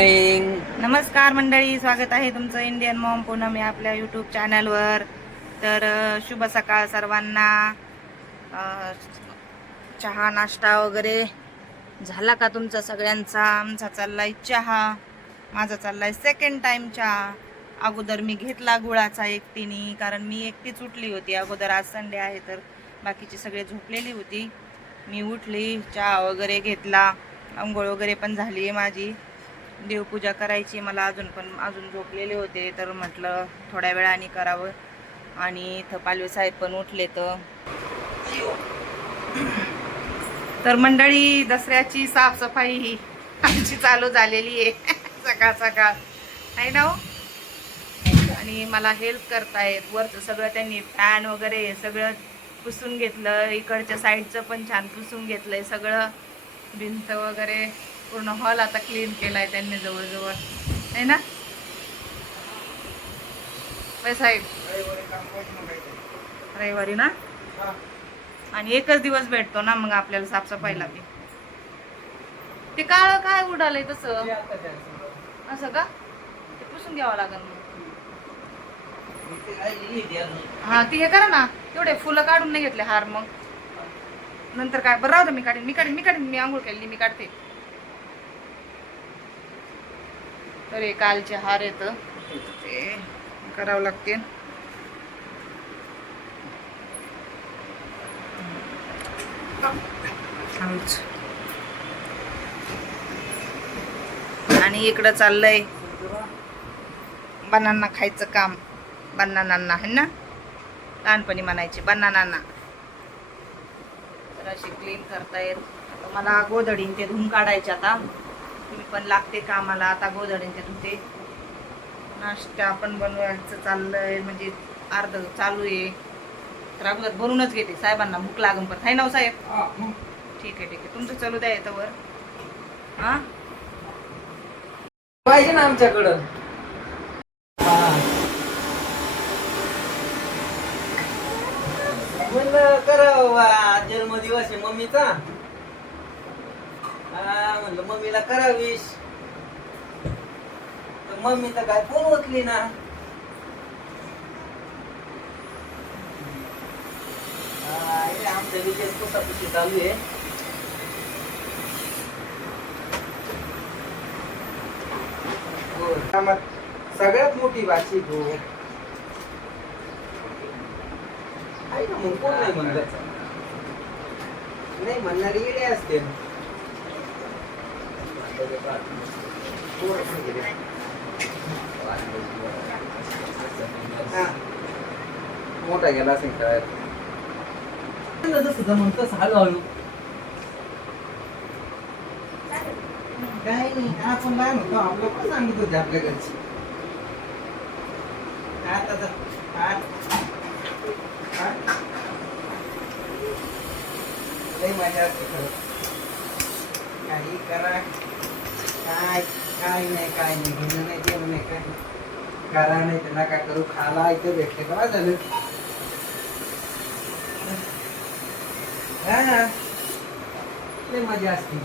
Morning नमस्कार मंडळी स्वागत आहे तुमचं इंडियन मॉम पूनम या आपल्या यूट्यूब चॅनलवर तर शुभ सकाळ सर्वांना. चहा नाश्ता वगैरे झाला का तुमचा सगळ्यांचा? आमचा चाललाय चहा. माझा चाललाय सेकंड टाइम चहा. अगोदर मी घेतला गुळाचा एकटीने कारण मी एकटीच उठली होती. अगोदर आज संडे आहे तर बाकीची सगळे झोपलेली होती. मी उठली चहा वगैरे घेतला. आंघोळ वगैरे पण झाली आहे माझी. देवपूजा करायची मला अजून पण अजून झोपलेले होते तर म्हटलं थोड्या वेळाने करावं. आणि इथं पालवे साहेब पण उठले तर. तर मंडळी दसऱ्याची साफसफाई ही आमची चालू झालेली आहे. सकाळ सकाळ. आहे ना हो? आणि मला हेल्प करतायत. वरचं सगळं त्यांनी फॅन वगैरे हे सगळं पुसून घेतलं. इकडच्या साईडचं पण छान पुसून घेतलंय. सगळं भिंत वगैरे पूर्ण हॉल आता क्लीन केला आहे त्यांनी जवळजवळ. आहे ना? साहेब. रविवारी ना? आणि एकच दिवस भेटतो ना मग आपल्याला साफसफाईला बी. ते काळ काय उडालंय तसं? असं का? ते पुसून घ्यावं लागेल मग. हा ती हे करा ना. तेवढे फुलं काढून नाही घेतले हार मग. नंतर काय? बरं राहू मी काढीन मी काढीन मी काढीन मी आंघोळ केली मी काढते. तर हे कालचे हार येत ते करावं लागते आणि इकडं चाललंय बनाना खायचं काम. बनानांना है ना? लहानपणी म्हणायचे बनानांना. तर अशी क्लीन करता येत मला गोधडीन ते धुवून काढायचे आता. मी पण लागते कामाला. आता गोधडीन ते धुते नाश्ता पण बनवायचं चाललंय. म्हणजे अर्ध चालू आहे. तर अगोदर बनवूनच घेते. साहेबांना भूक लागून परत. आहे ना हो साहेब? ठीक आहे ठीक आहे. तुमचं चालू द्या येतं वर हा? पाहिजे ना आमच्याकडं. म्हणलं करावं जन्मदिवस आहे मम्मीचा. हा म्हणलं मम्मीला करावीश तर मम्मी तर काय फोन उचली ना. आमचा विशेष पुसापुशी चालू आहे. हो, सगळ्यात मोठी भाषिक हो आहे ना मग? कोण नाही म्हणत नाही म्हणणारी येडे असते. मोठा गेला असेल काय जसं जमन सहा हळूहळू काही नाही आपण लहान होतो आपलं पण सांगितलं होते आपल्या घरची आता लय मजा असते खरं काही करा काय काय नाही काय नाही. घेणं नाही देणं नाही काय करा नाही तर नका करू? खाला इथं भेटले का? झालं. हा. लय मजा असते.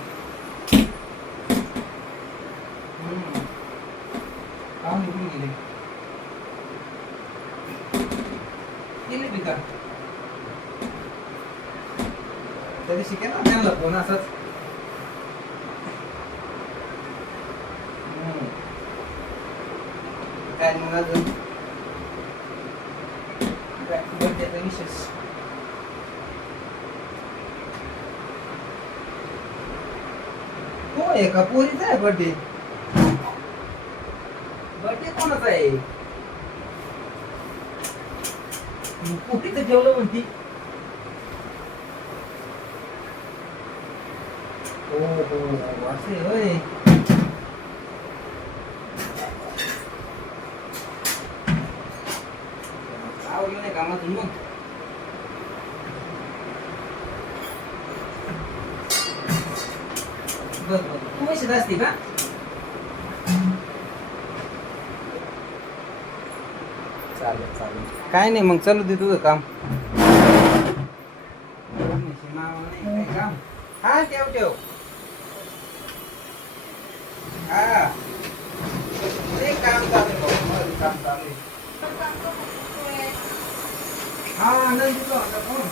काम निघून गेले. गेले बी तरी शिकेल ना त्यांना फोन असंच? काय मग अजून काय विशेष हो एका पोरीचा आहे बर्थडे बर्थडे कोणाचा आहे कुठे तर ठेवलं म्हणती हो हो असे होय आवडलं नाही कामातून मग बर बर तू पैसे असते का चालेल चालेल काय नाही मग चालू दे तुझं काम हा ठेव ठेव हा भांडण तिथं होतं कोण?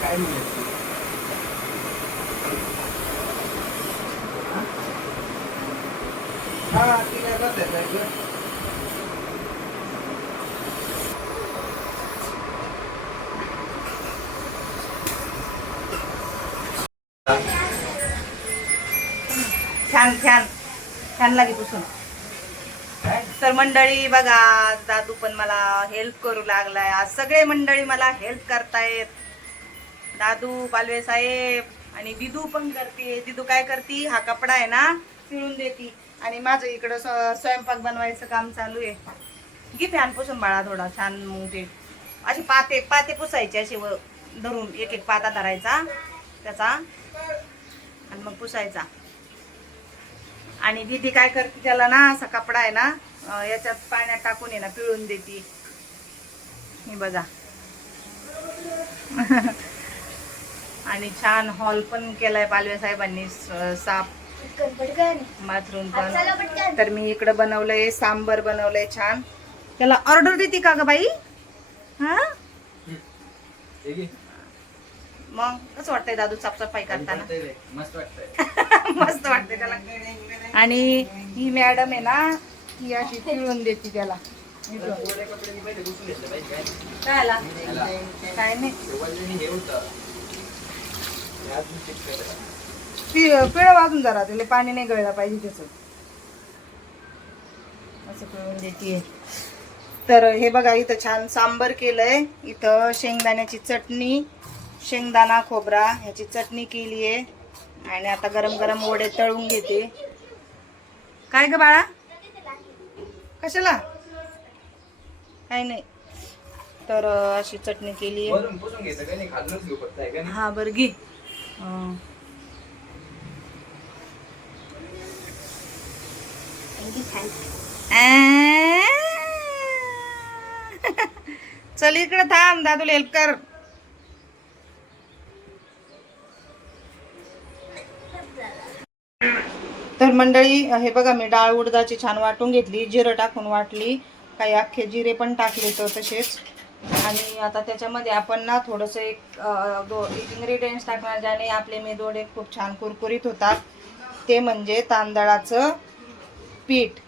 काय म्हणायचं हा तिला जात आहे छान छान. छान लागे पुसून. तर मंडळी बघा आज दादू पण मला हेल्प करू लागलाय. आज सगळे मंडळी मला हेल्प करतायत. दादू पालवे साहेब आणि दिदू पण करते. दिदू काय करते? हा कपडा आहे ना पिळून देते. आणि माझं इकडं स- स्वयंपाक बनवायचं काम चालू आहे. घे फॅन पुसून बाळा थोडा छान मग ते पाते पाते पुसायचे असे व धरून एक एक पाता धरायचा त्याचा. आणि मग पुसायचा. आणि दीदी काय करते त्याला ना असा कपडा आहे ना याच्यात पाण्यात टाकून आहे ना पिळून देते. हे बघा. आणि छान हॉल पण केलाय पालवे साहेबांनी स- साफ बाथरूम पण. तर मी इकडं बनवलंय सांबर बनवलंय छान. त्याला ऑर्डर देते का ग बाई? हा? मग कसं वाटतंय दादू साफसफाई करताना? मस्त वाटतंय. मस्त वाटते त्याला. आणि ही मॅडम आहे ना ती अशी पिळून देते त्याला. काय काय नाही. पिळ वाजून जरा त्याला पाणी नाही गळलं पाहिजे त्याचं. असं पिळून देते. तर हे बघा इथं छान सांबर केलंय. इथं शेंगदाण्याची चटणी शेंगदाणा खोबरा ह्याची चटणी केली आहे आणि आता गरम गरम वडे तळून घेते. काय ग बाळा? कशाला? काय नाही. तर अशी चटणी केली हा बरं घे. चल इकडे थांब दादूला हेल्प कर. तर मंडळी हे बघा मी डाळ उडदाची छान वाटून घेतली जिरं टाकून वाटली काही अख्खे जिरे पण टाकले तर तसेच. आणि आता त्याच्यामध्ये आपण ना थोडंसं एक दो इन्ग्रेडियंट्स टाकणार ज्याने आपले मेदोडे खूप छान कुरकुरीत होतात. ते म्हणजे तांदळाचं पीठ.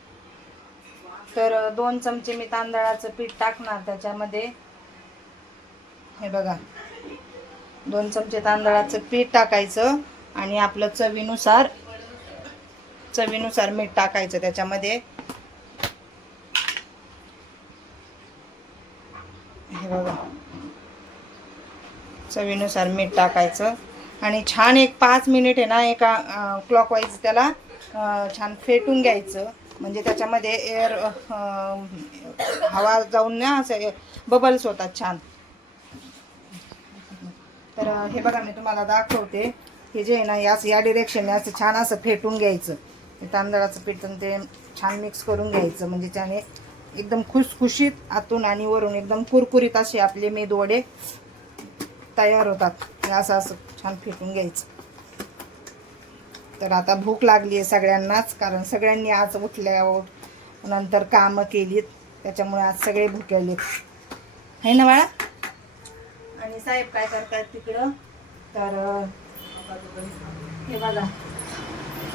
तर दोन चमचे मी तांदळाचं पीठ टाकणार त्याच्यामध्ये. हे बघा दोन चमचे तांदळाचं पीठ टाकायचं आणि आपलं चवीनुसार चवीनुसार मीठ टाकायचं त्याच्यामध्ये. हे बघा. चवीनुसार मीठ टाकायचं. आणि छान एक पाच मिनिट आहे ना एका क्लॉकवाईज त्याला छान फेटून घ्यायचं. म्हणजे त्याच्यामध्ये एअर हवा जाऊन ना असं बबल्स होतात छान. तर हे बघा मी तुम्हाला दाखवते. हे जे आहे ना याच या डिरेक्शनने असं छान असं फेटून घ्यायचं. तांदळाचं पीठ आणि ते छान मिक्स करून घ्यायचं. म्हणजे त्याने एकदम खुसखुशीत आतून आणि वरून एकदम कुरकुरीत असे आपले मेदवडे तयार होतात. हे असं असं छान फेटून घ्यायचं. तर आता भूक लागली आहे सगळ्यांनाच कारण सगळ्यांनी आज उठल्यावर नंतर कामं केलीत. त्याच्यामुळे आज सगळे भुकेलेत आहे ना बाळा? आणि साहेब काय करतात तिकडं? तर हे बघा.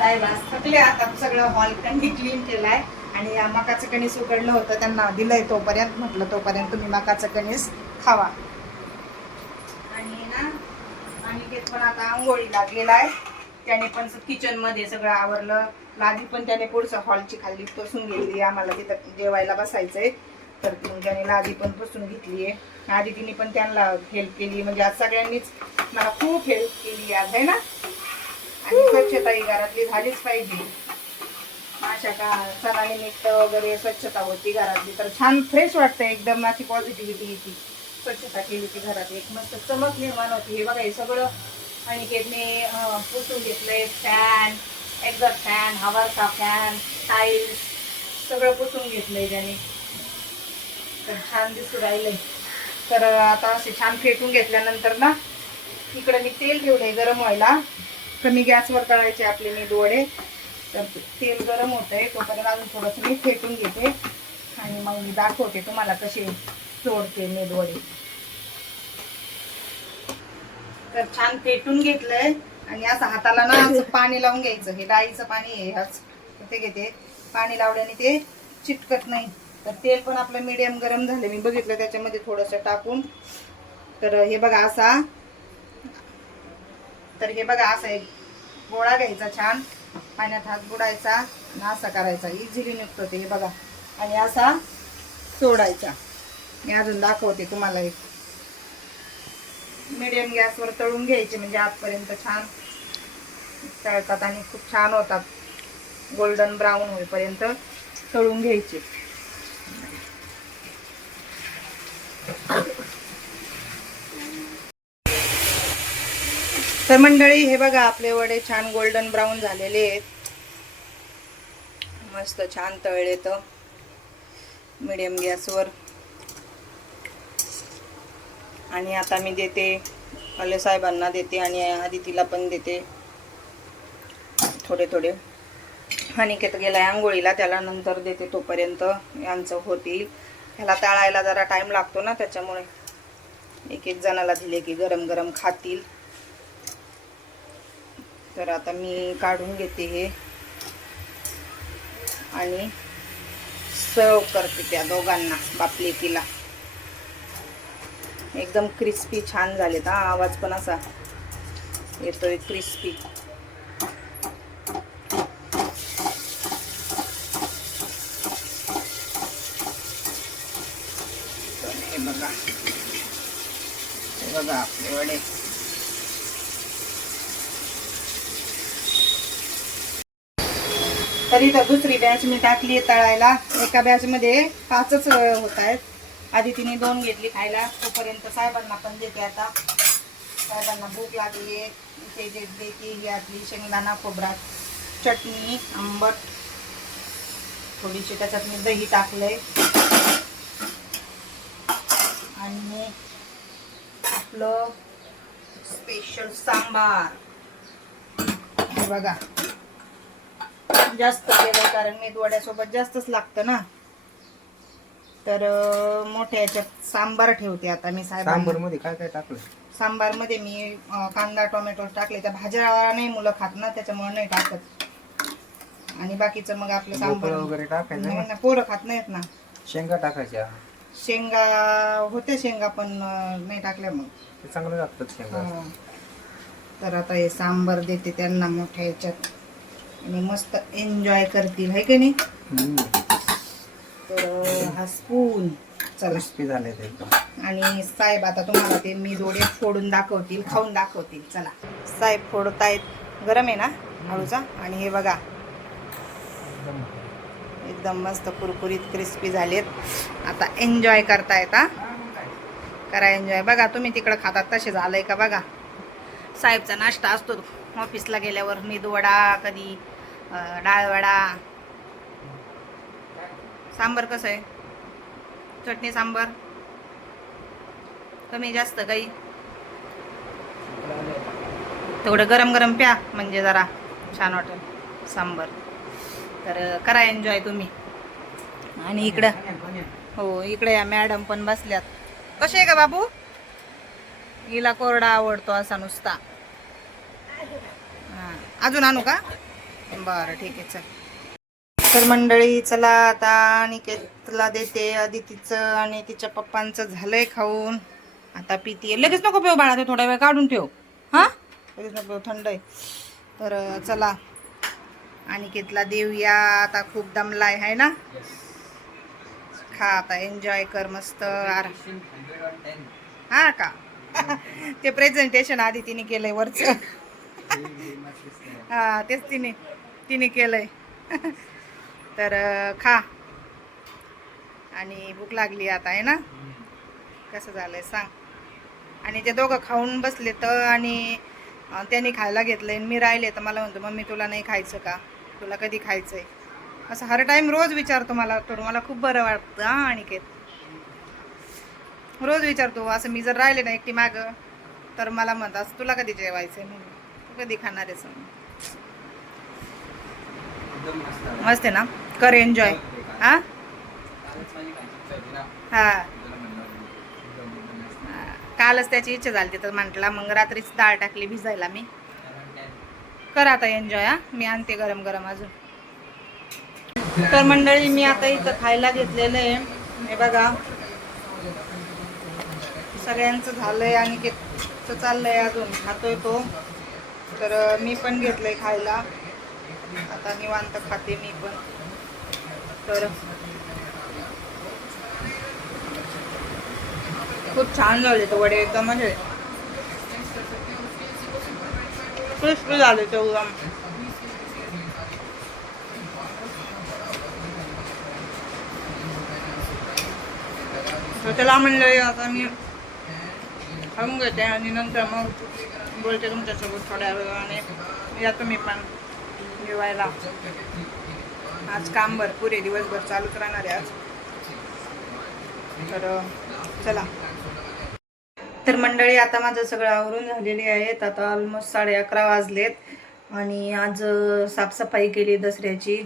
साहेब आज थकले आता सगळं हॉल त्यांनी क्लीन केलाय. आणि या मकाचं कणीस उकडलं होतं. त्यांना दिलंय तोपर्यंत. म्हटलं तोपर्यंत तुम्ही मकाचं कणीस खावा. आणि ना अनिकेत पण आता आंघोळी लागलेला आहे. त्याने पण किचनमध्ये सगळं आवरलं. लादी पण त्याने पुढचं हॉलची खाल्ली पुसून घेतली आम्हाला तिथं जेवायला बसायचंय. तर त्याने लादी पण पुसून घेतली आहे. आधी तिने पण त्यांना हेल्प केली. म्हणजे आज सगळ्यांनीच मला खूप हेल्प केली आज आहे ना? आणि स्वच्छता ही घरातली झालीच पाहिजे. अशा का सणानिमित्त वगैरे स्वच्छता होती घरातली तर छान फ्रेश वाटतं एकदम अशी पॉझिटिव्हिटी येते. स्वच्छता केली की घरात एक मस्त चमक निर्माण होती. हे बघा हे सगळं अनिकेतने अं, पुसून घेतलंय. फॅन एक्झॉट फॅन हवारचा फॅन टाईल्स सगळं पुसून घेतलंय त्याने तर छान दिसू राहिलंय. तर आता असे छान फेटून घेतल्यानंतर ना इकडं मी तेल ठेवलंय गरम व्हायला. कमी गॅसवर तळायचे आपले मी डोळे तर तेल गरम होत आहे तोपर्यंत अजून थोडंसं मी फेटून घेते. आणि मग मी दाखवते तुम्हाला कसे सोडते मेदवडे तर छान फेटून घेतलंय. आणि असं हाताला ना असं पाणी लावून घ्यायचं. हे डाळीचं पाणी आहे ह्याच ते घेते. पाणी लावल्याने ते चिटकत नाही. तर तेल पण आपलं मीडियम गरम झालं. मी बघितलं त्याच्यामध्ये थोडंसं टाकून. तर हे बघा असा तर हे बघा असं एक गोळा घ्यायचा छान. पाण्यात हात बुडायचा आणि असा करायचा इझिली निघतो ते हे बघा. आणि असा सोडायचा. मी अजून दाखवते तुम्हाला एक. मिडियम गॅसवर तळून घ्यायचे म्हणजे आतपर्यंत छान तळतात आणि खूप छान होतात. गोल्डन ब्राऊन होईपर्यंत तळून घ्यायचे. तर मंडळी हे बघा आपले वडे छान गोल्डन ब्राऊन झालेले आहेत. मस्त छान तळले तर मिडियम गॅसवर आणि आता मी देते अले साहेबांना देते आणि आदितीला पण देते. थोडे थोडे. अनिकेत गेला आंघोळीला त्याला नंतर देते तोपर्यंत. यांचं होतील. ह्याला तळायला जरा टाईम लागतो ना त्याच्यामुळे. एक एक जणाला दिले की गरम गरम खातील. तर आता मी काढून घेते हे. आणि सर्व करते त्या दोघांना बापलेकीला. एकदम क्रिस्पी छान झालेत हा आवाज पण असा येतोय क्रिस्पी हे बघा. हे बघा आपले वडे. तरी तर दुसरी बॅच मी टाकली आहे तळायला. एका बॅच मध्ये पाचच होत आहेत. आधी तिने दोन घेतली खायला. तोपर्यंत साहेबांना पण देते आता. साहेबांना भूक लागली. आहे इथे जे देते ही आपली शेंगदाणा खोबरा चटणी आंबट. थोडीशी त्याच्यात मी दही टाकलंय. आणि आपलं स्पेशल सांबार. हे बघा. जास्त केलं कारण मेदवड्यासोबत जास्तच लागतं ना. तर मोठ्या याच्यात सांबार ठेवते आता मी सांबरमध्ये काय काय टाकलं? सांबारमध्ये मी कांदा टोमॅटो टाकले. त्या भाज्या नाही मुलं खात ना त्याच्यामुळे नाही टाकत. आणि बाकीचं मग आपलं सांबार. वगैरे टाकायचं पोरं खात नाहीत ना. शेंगा टाकायच्या? शेंगा होते शेंगा पण नाही टाकल्या मग. ते चांगलं लागतात शेंगा. तर आता हे सांबार देते त्यांना मोठ्या याच्यात. आणि मस्त एन्जॉय करतील है की नाही. तर हा स्पून चला. क्रिस्पी झाले ते आणि साहेब आता तुम्हाला ते मी दोडे फोडून दाखवतील खाऊन दाखवतील. चला. साहेब फोडतायत. गरम आहे ना हळूचा आणि हे बघा. एकदम मस्त कुरकुरीत क्रिस्पी झालेत. आता एन्जॉय करतायत हा? करा एन्जॉय बघा तुम्ही तिकडं खातात तसे झालंय का बघा? साहेबचा नाश्ता असतो. ऑफिसला गेल्यावर मेदूवडा कधी अं, डाळवडा सांबर कसं आहे? चटणी सांबर? कमी जास्त काही तेवढं गरम गरम प्या म्हणजे जरा छान वाटेल सांबर. तर करा एन्जॉय तुम्ही. आणि इकडं हो इकडे या मॅडम पण बसल्यात. कसे आहे का बाबू? हिला कोरडा आवडतो असा नुसता. अजून आणू का? बरं ठीक आहे चल. तर मंडळी चला आता अनिकेतला देते अदितीचं आणि तिच्या पप्पांचं झालंय खाऊन. आता पिते लगेच नको पेव बाळा ते थोडा वेळ काढून ठेव. हा? लगेच नको थंड आहे. तर चला. अनिकेतला देऊया. आता खूप दमलाय आहे ना? खा आता एन्जॉय कर मस्त. आर. हा का? ते प्रेझेंटेशन आधी तिने केलंय वरच. हा तेच तिने. तिने केलंय. तर खा. आणि भूक लागली आता आहे ना? कसं झालंय सांग. आणि ते दोघं खाऊन बसले तर आणि त्यांनी खायला घेतलंय आणि मी राहिले तर मला म्हणतो मम्मी तुला नाही खायचं का? तुला कधी खायचं आहे असं हर टाइम रोज विचारतो मला तर मला खूप बरं वाटतं हा अनिकेत. रोज विचारतो असं मी जर राहिले ना एकटी माग तर मला म्हणतात तुला कधी जेवायचं आहे म्हणून. तू कधी खाणार आहेस? म्हणून. मस्त आहे. ना? कर एन्जॉय हा? कालच हा. कालच त्याची इच्छा झाली तर म्हटला मग रात्रीच डाळ टाकली भिजायला मी. कर आता एन्जॉय हा. मी आणते गरम गरम अजून. तर मंडळी मी आता इथं खायला घेतलेलं आहे. हे बघा. सगळ्यांचं झालंय आणि चाललंय अजून. खातोय तो. तर मी पण घेतलंय खायला. आता निवांत खाते मी पण. तर खूप छान झाले तो वडे एकदम म्हणजे क्रिस्पी झाले ते एकदम. त्याला म्हणलं आता मी खाऊन घेते आणि नंतर मग बोलते तुमच्यासोबत थोड्या वेळाने. या तुम्ही पण. जेवायला आज काम भरपूर आहे दिवसभर चालूच राहणार आहे आज. तर चला. तर मंडळी आता माझं सगळं आवरून झालेली आहेत आता ऑलमोस्ट साडे अकरा वाजलेत. आणि आज साफसफाई केली दसऱ्याची.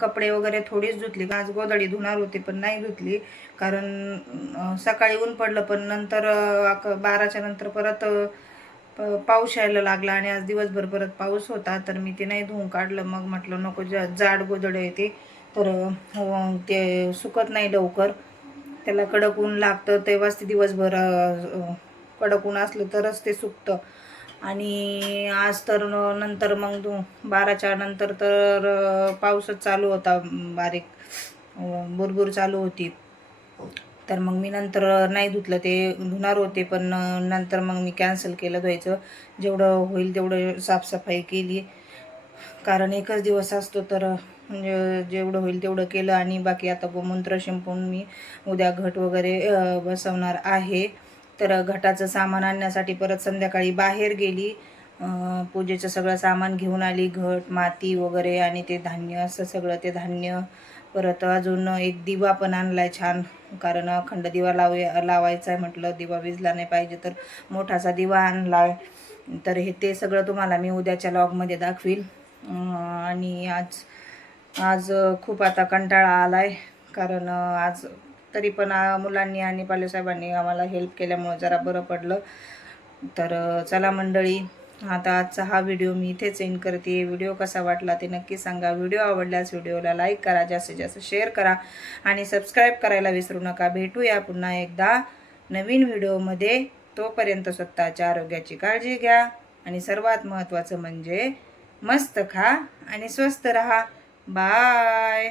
कपडे वगैरे थोडीच धुतली. आज गोदडी धुणार होती पण नाही धुतली. कारण सकाळी ऊन पडलं पण नंतर अक- बाराच्या नंतर परत पाऊस यायला लागला आणि आज दिवसभर परत पाऊस होता तर मी ते नाही धुवून काढलं. मग म्हटलं नको जा जाड गोदडे येते तर ते सुकत नाही लवकर. त्याला कडक ऊन लागतं तेव्हाच ते दिवसभर कडक ऊन असलं तरच ते सुकतं. आणि आज तर नंतर मग धु बाराच्या नंतर तर पाऊसच चालू होता बारीक. बुरबुर चालू होती. तर मग मी नंतर नाही धुतलं ते धुणार होते पण नंतर मग मी कॅन्सल केलं धुवायचं. जेवढं होईल तेवढं साफसफाई केली. कारण एकच दिवस असतो तर म्हणजे जेवढं होईल तेवढं केलं. आणि बाकी आता गोमूत्र शिंपून मी उद्या घट वगैरे बसवणार आहे. तर घटाचं सामान आणण्यासाठी परत संध्याकाळी बाहेर गेली. पूजेचं सगळं सामान घेऊन आली घट माती वगैरे आणि ते धान्य असं सगळं ते धान्य. परत अजून एक दिवा पण आणलाय छान. कारण अखंड दिवा लाव लावायचा आहे म्हटलं दिवा विजला नाही पाहिजे तर मोठासा दिवा आणलाय तर हे ते सगळं तुम्हाला मी उद्याच्या लॉगमध्ये दाखवील आणि आज आज खूप आता कंटाळा आलाय. कारण आज तरी पण मुलांनी आणि पालेसाहेबांनी आम्हाला हेल्प केल्यामुळं जरा बरं पडलं. तर चला मंडळी आता आजचा हा व्हिडिओ मी इथेच एंड करते. व्हिडिओ कसा वाटला ते नक्की सांगा. व्हिडिओ आवडल्यास व्हिडिओला लाईक करा जास्तीत जास्त शेअर करा आणि सबस्क्राईब करायला विसरू नका. भेटूया पुन्हा एकदा नवीन व्हिडिओमध्ये तोपर्यंत स्वतःच्या आरोग्याची काळजी घ्या आणि सर्वात महत्त्वाचं म्हणजे मस्त खा आणि स्वस्त रहा. बाय